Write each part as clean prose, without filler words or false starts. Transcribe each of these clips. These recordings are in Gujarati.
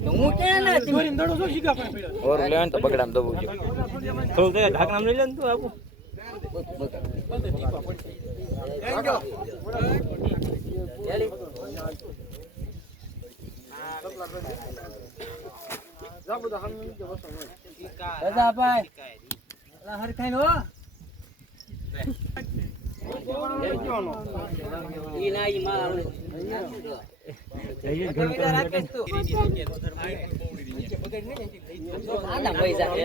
હું કે ના દોરીને દડો જો શીખા પણ પડ્યો ઓર લેન તો બગડામ દબું જો થોડું તે ઢાકણામ લઈ લે ને તું આપું બધે ટીપા પડી ગયો રેડી જા બધા હમ કે વસન હોય દાદા ભાઈ અલા હરખાઈ નો ઈ ના ઈ માં જઈએ ઘર પર રાકેશ તું આના પૈસા છે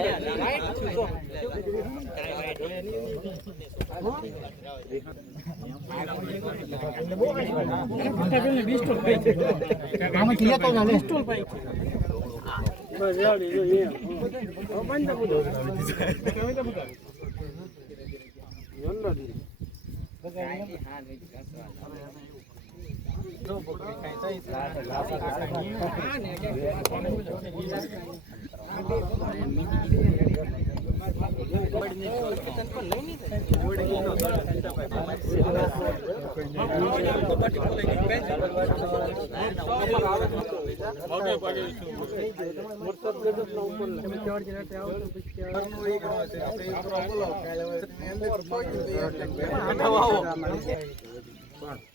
આમાંથી લેતો ના લે સ્ટોલ પાઈ બસ રેડી જો એ બંધ બધો કમે તો બધા યલ્લા દી જો પકડી ખાઈ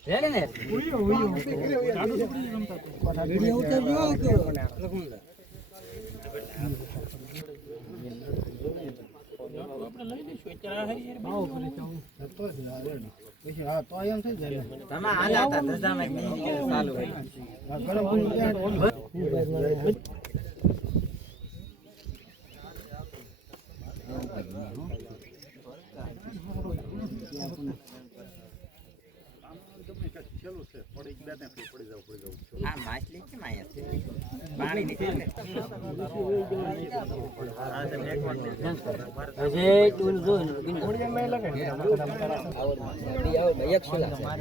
રેડી ને વિડિયો ઉતારજો આપણે લઈ લઈશું અત્યારે હરી બાવ કરે તો પછી હા તો એમ થઈ જાય તમે આલા હતા ધજામાં ચાલુ હોય આ માછલી કેમ આયા છે પાણી નીકળે અજે તું જો ઓડિયા મે લગે આવો ભાઈ એક છેલા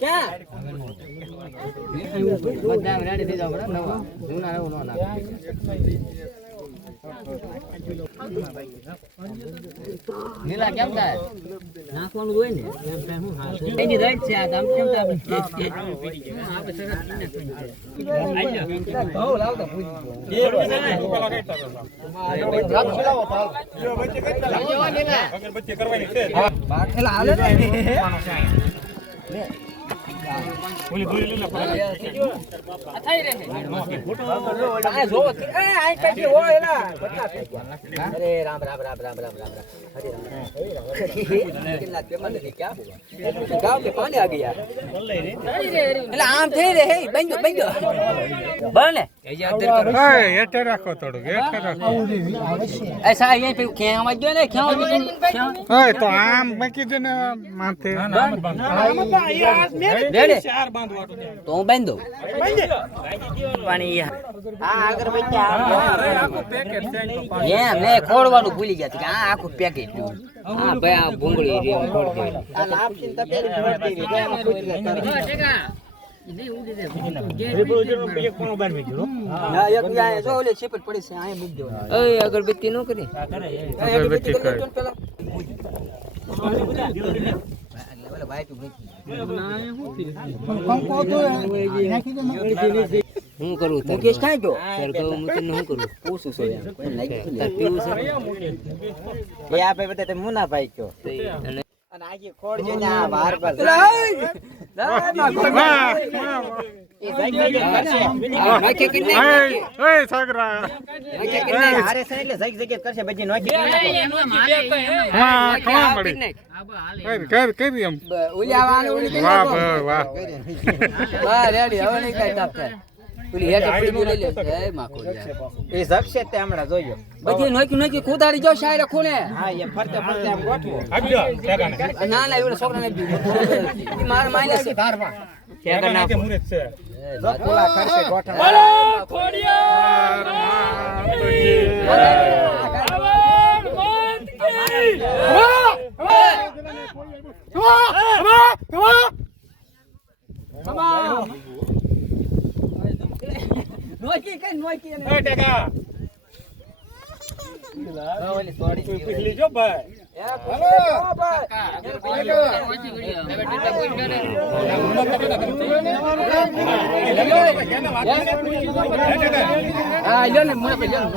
ક્યાં બધા રેડી થઈ જાવ બરાબર નવા જૂના એવું ન નાખ નીલા કેમ થાય નાખવાનું હોય ને એમ હું હા એની રાઈટ છે આ આમ કેમ થાય આપણે હો લાવ તો એ અગરબત્તી કરવાની છે બાખેલા હાલે ને ઓલી દોરી લે અથાઈ રહે ફોટો આ જો એ આઈ પેટી હો એલા અરે રામ રામ રામ રામ રામ રામ હરે રામ કેટલા પેમન ને ક્યાં ગાવ કે પાણી આ ગયા એટલે આમ થઈ રે હે બંજો બંજો બને એ જે અંદર કરો એ હેઠે રાખો થોડું હેઠે રાખો એસા અહીં પે ખેવા જો ને ખેવા ઓય તો આમ મૂકી દે ને માથે ચાર બાંધવાટો તો હું બાંધ દઉં પાણી આ અગરબત્તી આખું પેકેટ છે એમ ને ખોડવાનું ભૂલી ગયા કે આ આખું પેકેટ હા ભાઈ આ ભૂંગળી રે ખોડ દે આ લાપસીન તપેલી ભર દે ના એક યા જો ઓલે છીપટ પડી છે આ મૂક દેવાનું એ અગરબત્તી નો કરી અગરબત્તી કર પેલા ભાઈ તું હું કરું મુકેશ કાઈ ગયો સર કહું હું તને શું કરું પૂછું છું યાર કોઈ લાગી તાર પીવું છે એ આપે બતા તે મુના ભાઈ કયો અને આજે ખોડ જો ને આ વાર પર એ ભાઈ કરશે નાખે કે નહીં ઓય સાગરા નાખે કે નહીં હારે છે એટલે જગ જગ કરશે બજી નાખી હા કોણ મળી કર કરી એમ ઓલી આવવાનું ઓલી વાહ વાહ વાહ રેડી હવે નહીં કાઈ તાપ થાય ઓલી હેઠ પડી બોલી લે એ માખો એ જગશે તે હમણા જોજો બધી નોકી નોકી કુદાડી જાવ શાયરે ખૂણે હા એ ફરતે ફરતે આમ ગોઠવો આગળ ઠેકાને ના ના એવડે છોકરાને ઈ માર માઈનસ છે ધારમાં ઠેકા ના મુરત છે બાતુલા કરશે ગોઠા બોલો ખોડિયા નોકી કે નોકી એ ટેકા ઓલી સોડી પીછલી જો ભાઈ હા લ્યો ને મને લ્યો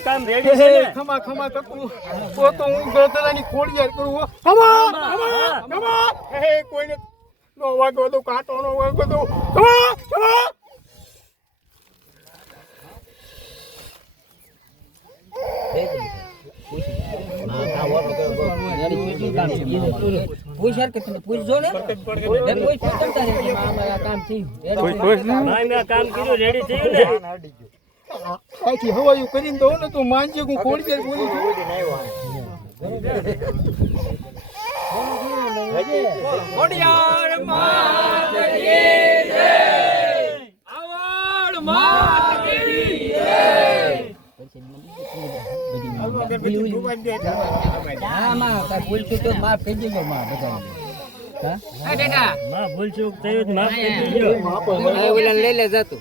કામ રેડી છે ખમા ખમા કકુ તો હું ગોતલાની ખોડિયાર કરું ખમા ખમા ખમા હે કોઈને નો વાગો તો કાટો નો વાગો તો ખમા ખમા પૂછ યાર કે પૂછ જો ને પૂછ કરતા રહે મારા કામ થયું પૂછ ના કામ કર્યું રેડી થયું ને આથી હવાયું કરીને દઉં ને તો માનજે હું ખોડિયાર બોલું છું ખોડિયાર માત કી જય આવડ માત કી જય હા માં કાઈ ભૂલ ચૂક તો માફ કરી દેજો માં બધા હા આ બેટા માં ભૂલ ચૂક થયું તો માફ કરી દેજો ઓલા લઈ લે જાતું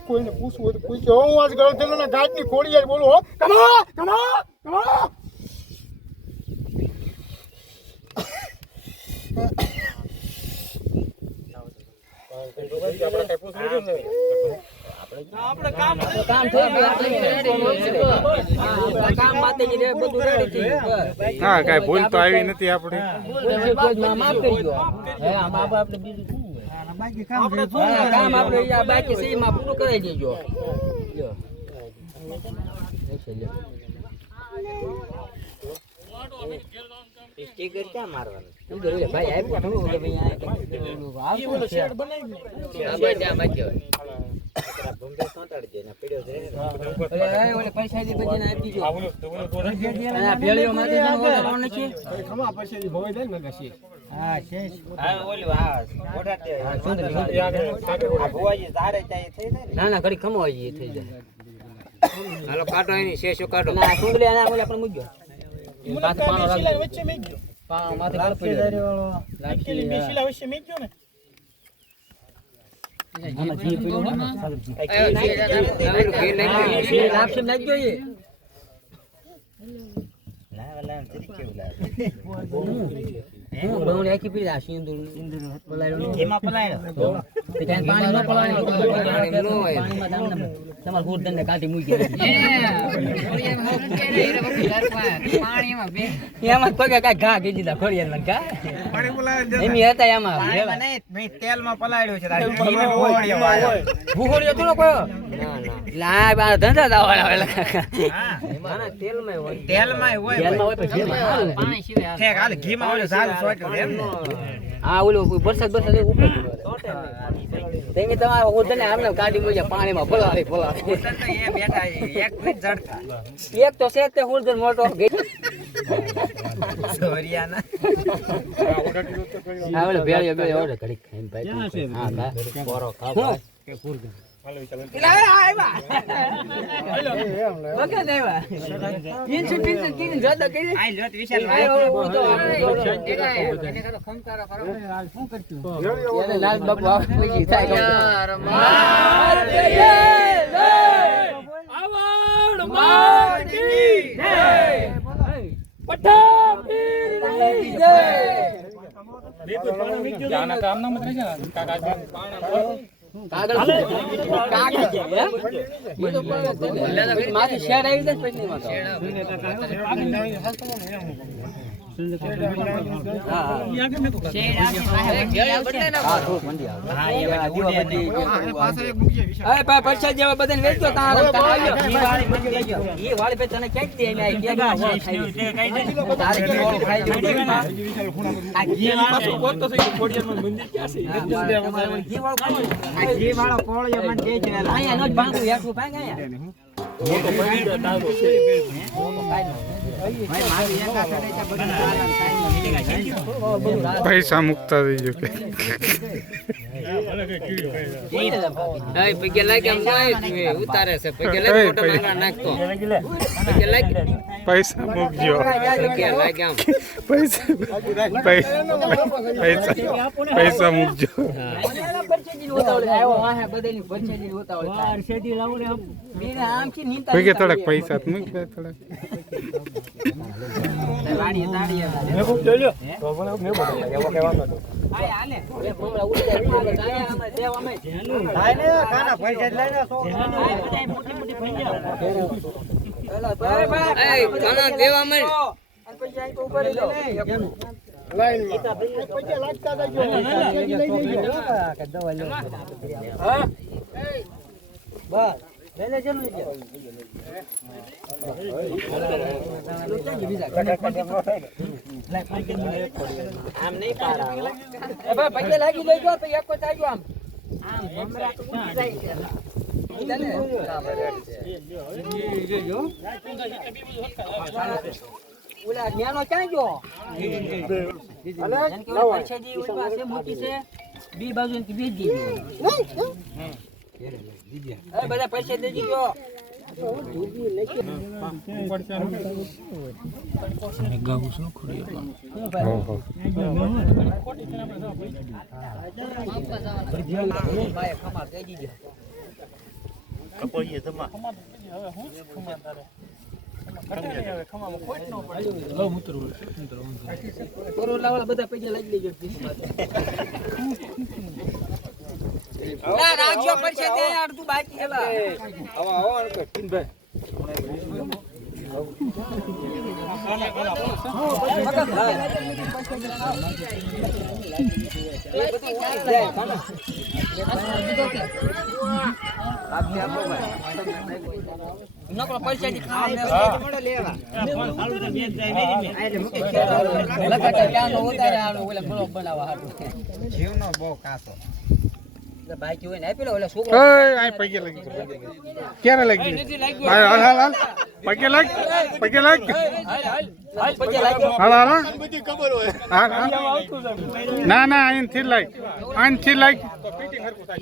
કોઈને પૂછવું હોય તો પૂછજો હું આજ ગળતેલો ઘાટની ખોડિયાર બોલું હો કમા કમા કમા આપણે કામ થઈ ગયું કામ માટે જ રે બધું રેડી થઈ ગયું હા કાઈ ભૂલ તો આવી નથી આપણે માફ કરી દો હે આમ આપણે બીજું શું બાકી કામ આપણે બાકી છે એમાં પૂરું કરાવી દેજો લ્યો સ્ટીકર ક્યાં મારવાનું ઉધર લે ભાઈ આપ્યો તો કે ભાઈ આ શેડ બનાવી આ ભાઈ ત્યાં બાકી હોય બોમ્બે સોટાડી દે ને પીડ્યો છે ઓલે ઓલે પૈસા દી બજીને આપી જો આ ભેળીઓ માં દેજો ઓલે કોણ છે ખમા પછી ભોય દે ને છે હા છે હા ઓલી હા ઓડાતે હા સુંદરી આ ભોવાજી તારે ચાઈ થઈ જાય ના ના ઘડી ખમોજી થઈ જાય હાલો કાટો એની શેષો કાટો ના સુંદરી આના ઓલે આપણે મૂક્યો માથે પાણો રાખજો વચ્ચે મેં ગયો પાણો માથે કાળ પડ્યો રાખી બેસીલા વચ્ચે મેં ગયો ને આમાં જી પડ્યો ને લાપસી નાખજો એ ના વાલા તરી કેવું લાગે હું બહુને આખી પી આ સિંદૂર પલાળ્યો એમાં પલાળ્યો તે કાઈ પાણી ન પલાળ્યો પાણી નો હોય પાણીમાં દામ તમાર ફૂટ દંડે કાઢી મૂકી દે પાણીમાં બે એમાં પગે કાઈ ઘા ગઈ દીધા ખોડિયાર માં કા પાણી પલાળ્યો એમી હતા એમાં નહીં મે તેલમાં પલાળ્યો છે તારે ભૂખોડિયો તો કોયો ના ના લા બા ધંધા દાવાળા વાળા કાકા હા એમાં તેલમાં હોય તેલમાં હોય પછી પાણી સિવાય ઠેક હાલ ઘીમાં ઓલો સારું સોટ્યો એમ હા ઓલો વરસાદ ઉપર તેની તમારે ઓદને આમને કાઢી મૂક્યા પાણીમાં પલાળી પલાળી ઓદન તો એ બેઠા એક મિનિટ ઝડકા એક તો છે તે હુરદન મોટો સોરિયાના હા ઓલો ભેળિયો બે ઓડે ઘડી ખાઈને ભાઈ હા કા પોરો ખાવ કે હુરદન હાલો ચાલો ઇલા આયવા હાલો મગા દેવા ઇન્સુ પિન્સુ કિન જોતા કરી આઈ જોત વિશાલ એને કરો ખમકારો કરો શું કરતું એને લાલ બાપુ આવે પછી થાય યાર માર દે આવડ માર કી જય પઠા પીર ની જય બે તો પાણી મીજો આના કામ ના મત છે કાકા કાગળ કાગળ છે એ તો માથી શેડ આવી જાય પછી માં પૈસા જેવા બધાને વેચતો વાળી પે તને ક્યાંક દે પૈસા મુકતા થઈ ગયો પૈકે લાગે ઉતારે છે પૈકે લાગે મોટા નાખતો પૈકે લાગે પૈસા મૂકજો પૈસા પૈસા મૂકજો કોઈ કે થોડાક પૈસા તો મૂક દે થોડાક આમ નહીં પારા પૈસા લાગી લેજો તો એક જ આવજો આમ ઓલા ન્યાનો ક્યાં ગયો મોટી છે બી બાજુ બીજ દીધી બધા પૈસા દેજી ગયો બધા પૈસા લાગી લેજો રાખજો પૈસા દે યાર તું બાકી હેલા જીવનો બહુ કાસો બાઈક હોય ને પેલો ઓલા છોકરો આ પગે લાગી ક્યારે લાગી હાલ હાલ હાલ પગે લાગ પગે લાગ હાલ હાલ બધી ખબર હોય હાલ ના ના અહીંથી લાગ અહીંથી લાગ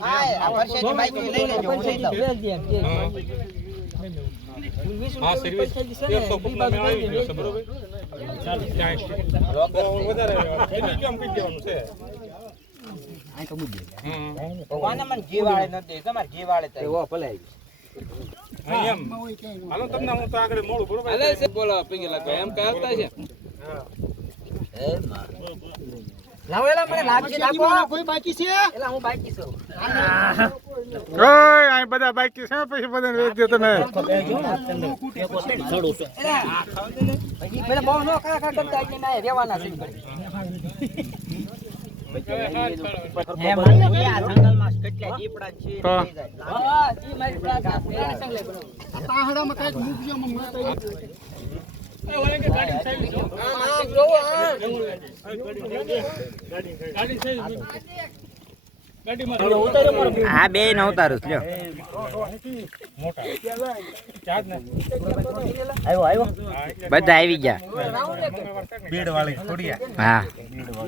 આ વર્ષેની બાઈક લઈ લેજો હું લઈ દઉં હા સર્વિસ 100 બરોબર ચાલ વધારે એની કેમ કહી દેવાનું છે આ તો મુદ્દે કોને મન જીવાળે ન દે તમાર જીવાળે તો ઓ ભલે એમ હાલો તમને હું તો આગળ મોળું બરોબર હાલે છે બોલો પીંગે લાગે એમ કહેતા છે હા એ માં લાવેલા મને લાગી નાખો કોઈ બાકી છે એલા હું બાકી છું ઓય આ બધા બાકી છે પછી બધાને વેચ દે તમે પછી પેલા બહુ નો કા કરતા એટલે મે રહેવાના છે હે મને આ જંગલમાં કેટલા દીપડા છે હા જી મારી પ્રાર્થના છે સંગલે બનો તાહડામાં કઈક મૂકજો મને હા બે ન ઉતારું લ્યો આવ્યો બધા આવી ગયા બેડ વાળી થોડી હા